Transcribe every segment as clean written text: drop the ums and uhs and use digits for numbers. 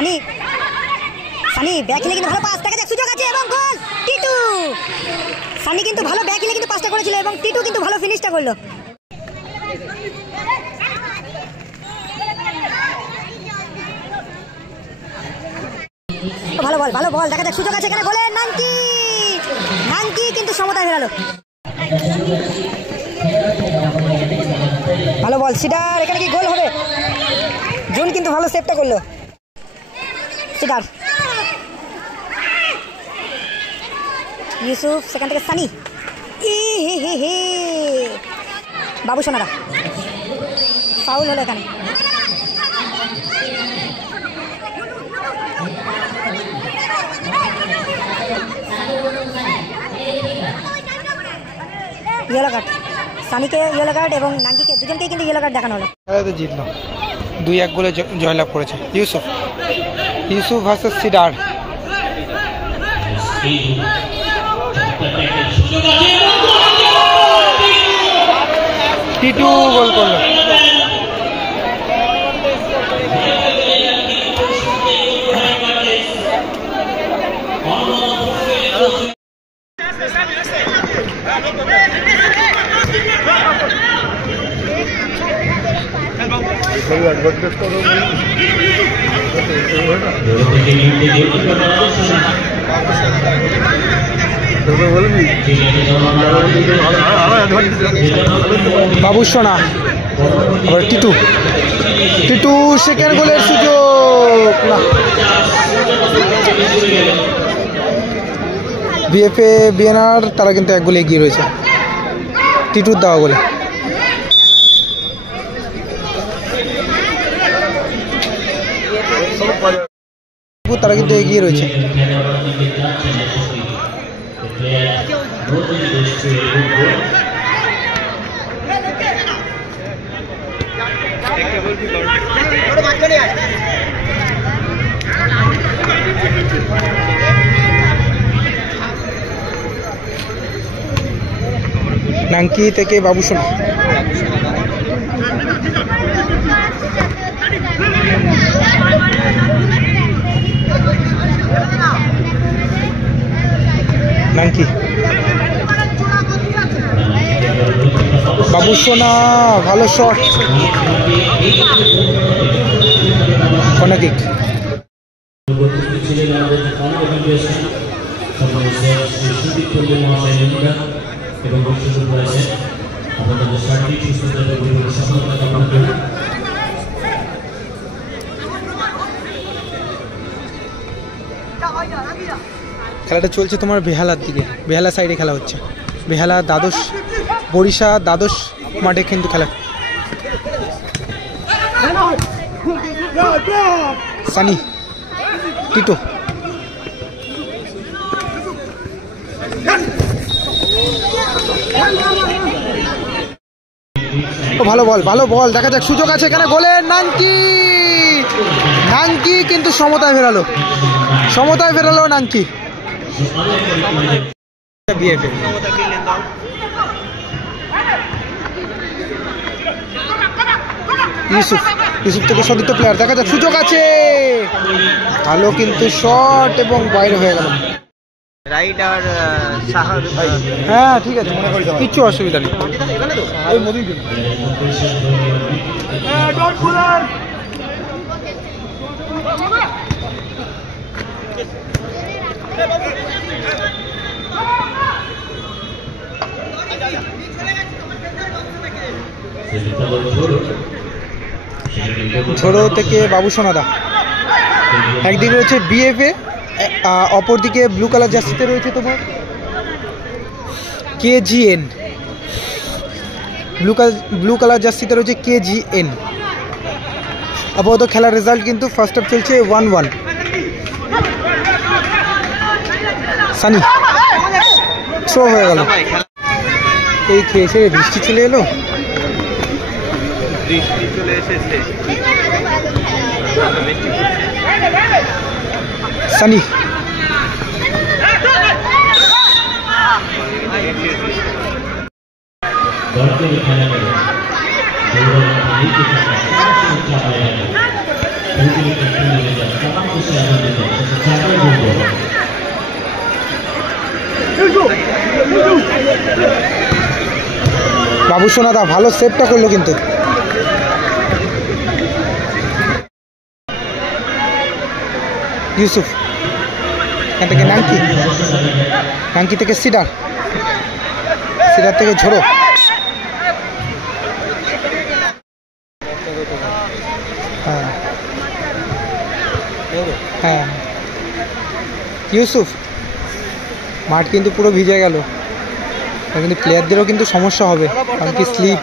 Sunny Sunny back খেলে কিন্তু ভালো পাস, দেখা যাক সুযোগ আছে এবং গোল টিটু। সানি কিন্তু ভালো ব্যাক খেলে কিন্তু পাসটা করেছিল এবং টিটু কিন্তু ভালো ফিনিশটা করলো। ভালো বল ভালো বল, দেখা যাক সুযোগ আছে এখানে গোলের। নাঙ্কি নাঙ্কি কিন্তু সমতায় ফেরালো। ভালো বল সিডার, এখানে কি গোল হবে? জুন কিন্তু ভালো সেভটা করলো। সিডার ইউসুফ, সেখান থেকে সানি, বাবু সোনারা ফাউল হলো এখানে। ইয়েলো কার্ড, সানিকে ইয়েলো কার্ড এবং নাঙ্কিকে দুজনকেই কিন্তু ইয়েলো কার্ড দেখানো হলো। জিতলো 2-1 গোলে জয়লাভ করেছে ইউসুফ। ইউসুফ ভার্সেস সিডার। টিটু গোল করলো। বাবু সোনা আবার টিটু, টিটু সেকেন্ড গোলের সুযোগ না। বিএফএ বিএনআর তারা কিন্তু 1 গোলে এগিয়ে রয়েছে টিটুর দেওয়া গোলে। তারা কিন্তু এগিয়ে রয়েছে। নাঙ্কি থেকে বাবু সোনা। নাঙ্কি বাবু সোনা ভালো শট, কর্নার কিক। খেলাটা চলছে তোমার বেহালার দিকে, বেহালা সাইডে খেলা হচ্ছে। বেহালা দ্বাদশ, বরিশা দ্বাদশ মাঠে কিন্তু খেলা। সানি টিটো ভালো বল ভালো বল, দেখা যাক সুযোগ আছে এখানে গোলের। নাঙ্কি নাঙ্কি কিন্তু সমতায় ফেরালো, সমতায় ফেরালো নাঙ্কি। ইউসুফ, ইউসুফ থেকে সতীর্থ প্লেয়ার, দেখা যাক সুযোগ আছে, ভালো কিন্তু শট এবং বাইরে হয়ে গেল। হ্যাঁ ঠিক আছে, কিচ্ছু অসুবিধা নেই। ঝোড়ো থেকে বাবু সোনাদা। একদিকে রয়েছে বিএফএ, অপরদিকে ব্লু কালার জার্সিতে রয়েছে তোমার কেজিএন। ব্লু কালার জার্সিতে রয়েছে কেজিএন। আপাতত খেলার রেজাল্ট কিন্তু ফার্স্ট হাফ চলছে 1-1। সানি থ্রো হয়ে গেল। এই খেয়েছে, বৃষ্টি চলে এলো, বৃষ্টি চলে এসেছে। সানি বাবু সোনাদা ভালো সেভটা করলো কিন্তু। ইউসুফ এখান থেকে নাঙ্কি, নাঙ্কি থেকে সিডার, সিডার থেকে ঝোড়ো। হ্যাঁ হ্যাঁ ইউসুফ, মাঠ কিন্তু পুরো ভিজে গেল, কিন্তু প্লেয়ারদেরও কিন্তু সমস্যা হবে, কারণ কি স্লিপ।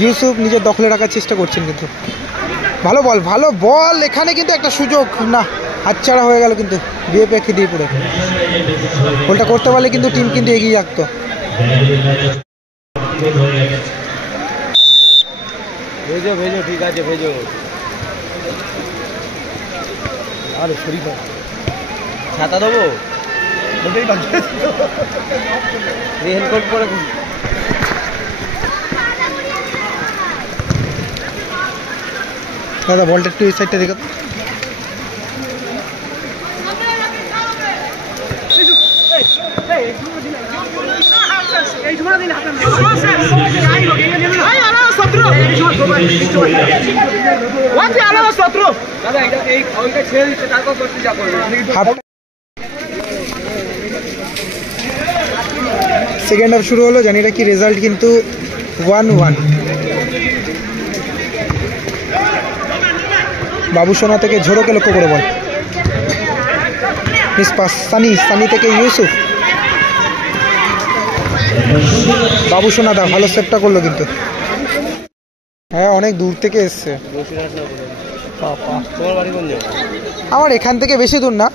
ইউসুফ নিজের দখলে রাখার চেষ্টা করছেন কিন্তু। ভালো বল, ভালো বল, এখানে কিন্তু একটা সুযোগ না, হাতছাড়া হয়ে গেল কিন্তু বিএপি দিয়ে পড়ে। বলটা করতে পারলে কিন্তু টিম কিন্তু এগিয়ে থাকতো। ভেজো ভেজো, ঠিক আছে ভেজো। আরে শরীফ ছাতা দেবো, রেনকোট পরে। দাদা বলটা একটু এই সাইডটা দেখো। সেকেন্ড হাফ শুরু হলো, জানি না কি রেজাল্ট, কিন্তু 1-1। বাবু সোনা থেকে ঝোড়োকে লক্ষ্য করে বল, মিস পাস সানি, সানি থেকে ইউসুফ। বাবু সোনা দা ভালো সেভটা করলো কিন্তু। হ্যাঁ অনেক দূর থেকে এসছে। আমার এখান থেকে বেশি দূর না।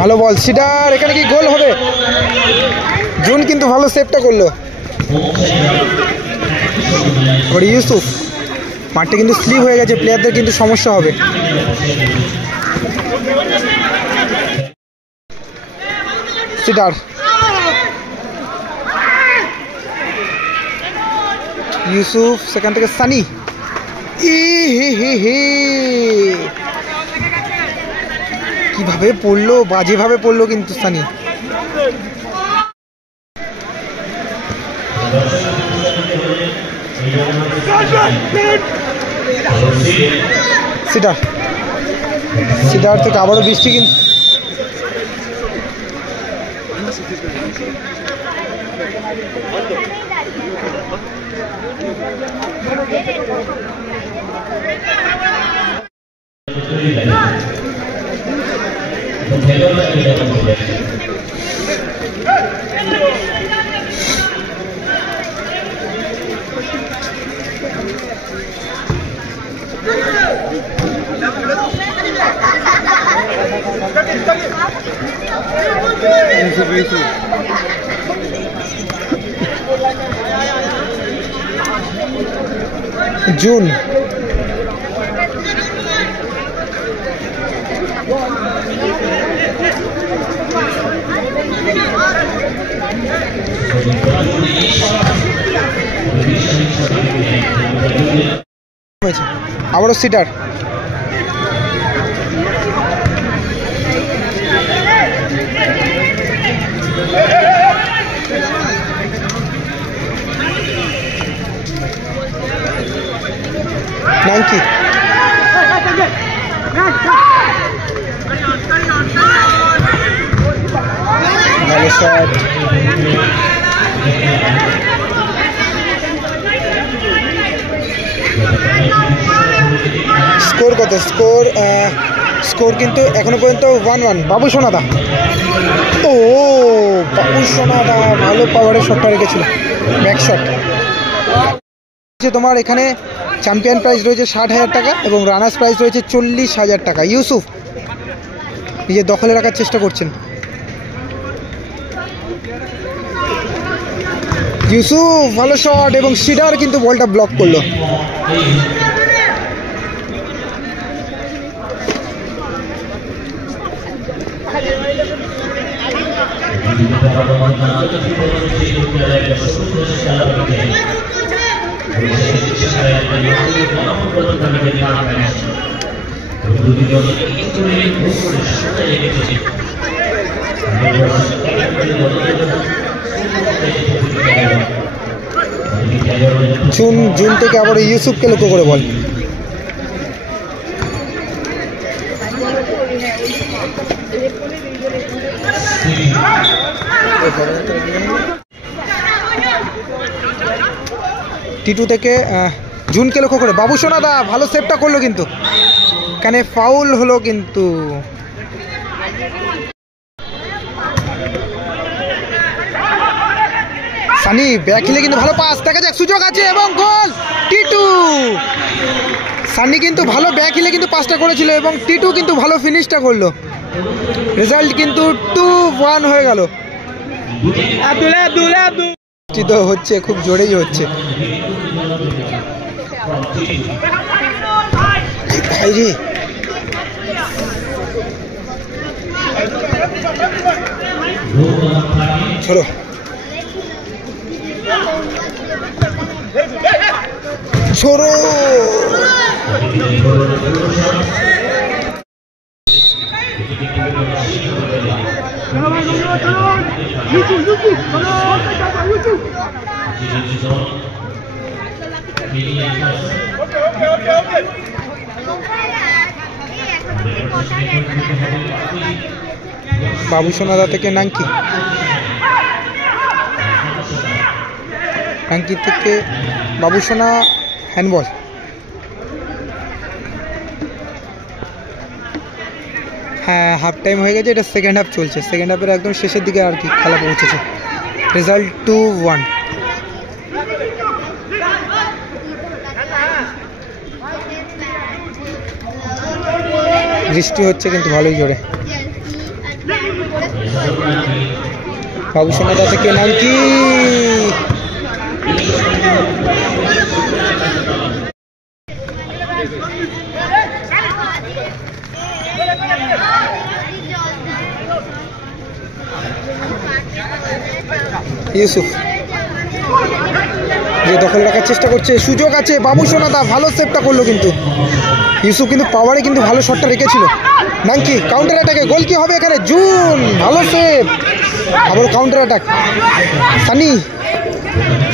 ভালো বল সিডার, এখানে কি গোল হবে? জুন কিন্তু ভালো সেভটা করলো। এবার ইউসুফ, মাঠটা কিন্তু স্লিপ হয়ে গেছে, প্লেয়ারদের কিন্তু সমস্যা হবে। সিডার, ইউসুফ, সেখান থেকে সানি। কিভাবে পড়লো, বাজেভাবে পড়লো কিন্তু সানি। সিডার, সিডার থেকে আবারও বৃষ্টি কিন্তু। জুন, আবারও সিডার, নাঙ্কি, ভালো শট। স্কোর কত? স্কোর কিন্তু এখনো পর্যন্ত 1-1। বাবু সোনাদা, ও বাবু সোনাদা ভালো পাওয়ারের শটটা রেখেছিল, ব্যাক শট। তোমার এখানে চ্যাম্পিয়ন প্রাইজ রয়েছে 60,000 টাকা এবং রানার্স প্রাইজ রয়েছে 40,000 টাকা। ইউসুফ নিজের দখলে রাখার চেষ্টা করছেন। ইউসুফ ভালো শট এবং সিডার কিন্তু বলটা ব্লক করলো। জুন থেকে আবার ইউসুফকে লক্ষ্য করে বল। টিটু থেকে জুনকে লক্ষ্য করে বাবু সোনাদা ভালো সেভটা করলো, কিন্তু এখানে ফাউল হলো কিন্তু। সানি ব্যাক হিলে কিন্তু ভালো পাস, দেখা যাক সুযোগ আছে এবং গোল টিটু। সানি কিন্তু ভালো ব্যাক হিলে কিন্তু পাসটা করেছিল এবং টিটু কিন্তু ভালো ফিনিশটা করলো। রেজাল্ট কিন্তু 2-1 হয়ে গেল। তো হচ্ছে খুব জোরেই হচ্ছে ভাই রে। চলো ছোড়ো। বাবু সোনাদা থেকে নাঙ্কি, নাঙ্কি থেকে বাবু সোনা হ্যান্ডবল। হ্যাঁ হাফ টাইম হয়ে গেছে, এটা সেকেন্ড হাফ চলছে, সেকেন্ড হাফের একদম শেষের দিকে আর কি খেলা পৌঁছেছে। রেজাল্ট 2-1। বৃষ্টি হচ্ছে কিন্তু ভালোই জোরে। বাবু সোনাদা থেকে নাঙ্কি, ইউসুফ যে দখল রাখার চেষ্টা করছে, সুযোগ আছে, বাবু সোনাদা ভালো সেভটা করলো কিন্তু। ইউসুফ কিন্তু পাওয়ারে কিন্তু ভালো শটটা রেখেছিল। নাঙ্কি কাউন্টার অ্যাটাকে গোল কি হবে এখানে? জুন ভালো সেভ, আবার কাউন্টার অ্যাটাক। সানি,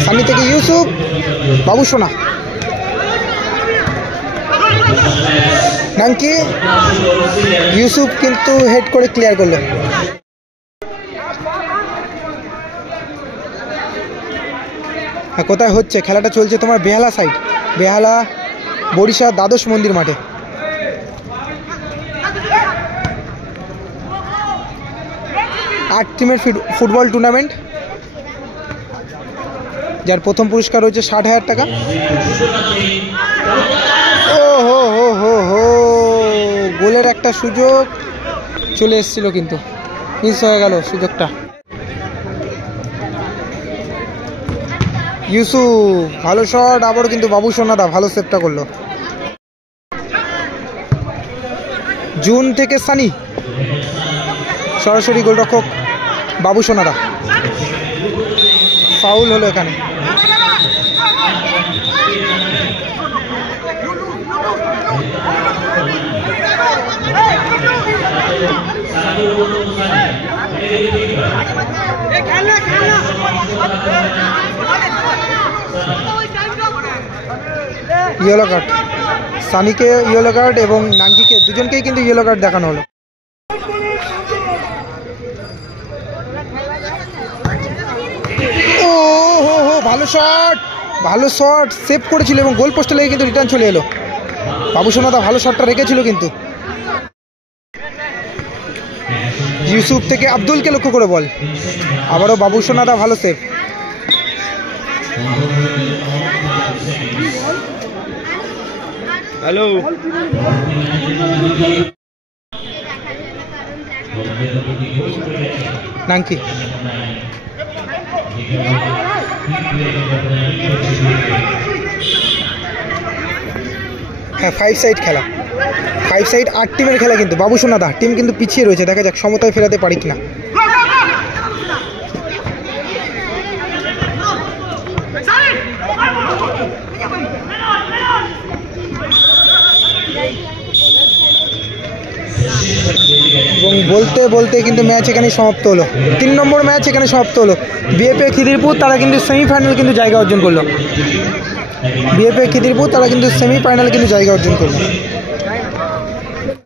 সানি থেকে ইউসুফ, বাবু সোনা, নাঙ্কি, ইউসুফ কিন্তু হেড করে ক্লিয়ার করলো। কোথায় হচ্ছে খেলাটা? চলছে তোমার বেহালা সাইড, বেহালা বরিশা দ্বাদশ মন্দির মাঠে। আট টিমের ফুটবল টুর্নামেন্ট, যার প্রথম পুরস্কার হচ্ছে 60,000 টাকা। ও হো হো হো হো, গোলের একটা সুযোগ চলে এসেছিল কিন্তু মিস হয়ে গেল সুযোগটা। ইউসুফ ভালো শট, আবারও কিন্তু বাবু সোনাদা ভালো সেভটা করলো। জুন থেকে সানি, সরাসরি গোলরক্ষক বাবু সোনাদা। ফাউল হলো এখানে। ইয়েলো কার্ড, সানিকে ইয়েলো কার্ড এবং নাঙ্কিকে দুজনকেই কিন্তু ইয়েলো কার্ড দেখানো হলো। ও হো হো, ভালো শট, ভালো শট, সেভ করেছিল এবং গোল পোস্টে লেগে কিন্তু রিটার্ন চলে এলো। বাবু সোনাদা ভালো শটটা রেখেছিল কিন্তু। ইউসুফ থেকে আব্দুলকে লক্ষ্য করে বল, আবারও বাবু সোনাদা ভালো সেভ। হ্যালো, নাঙ্কি হ্যাঁ 5 সাইড খেলা, 5 সাইড 8 টিমের খেলা কিন্তু। বাবু সোনাদা টিম কিন্তু পিছিয়ে রয়েছে, দেখা যাক সমতায় ফেরাতে পারি কিনা। এবং বলতে বলতে কিন্তু ম্যাচ এখানে সমাপ্ত হলো। 3 নম্বর ম্যাচ এখানে সমাপ্ত হলো। বিএফএ খিদিরপুর তারা কিন্তু সেমিফাইনাল কিন্তু জায়গা অর্জন করলো। বিএফএ খিদিরপুর তারা কিন্তু সেমিফাইনাল কিন্তু জায়গা অর্জন করলো।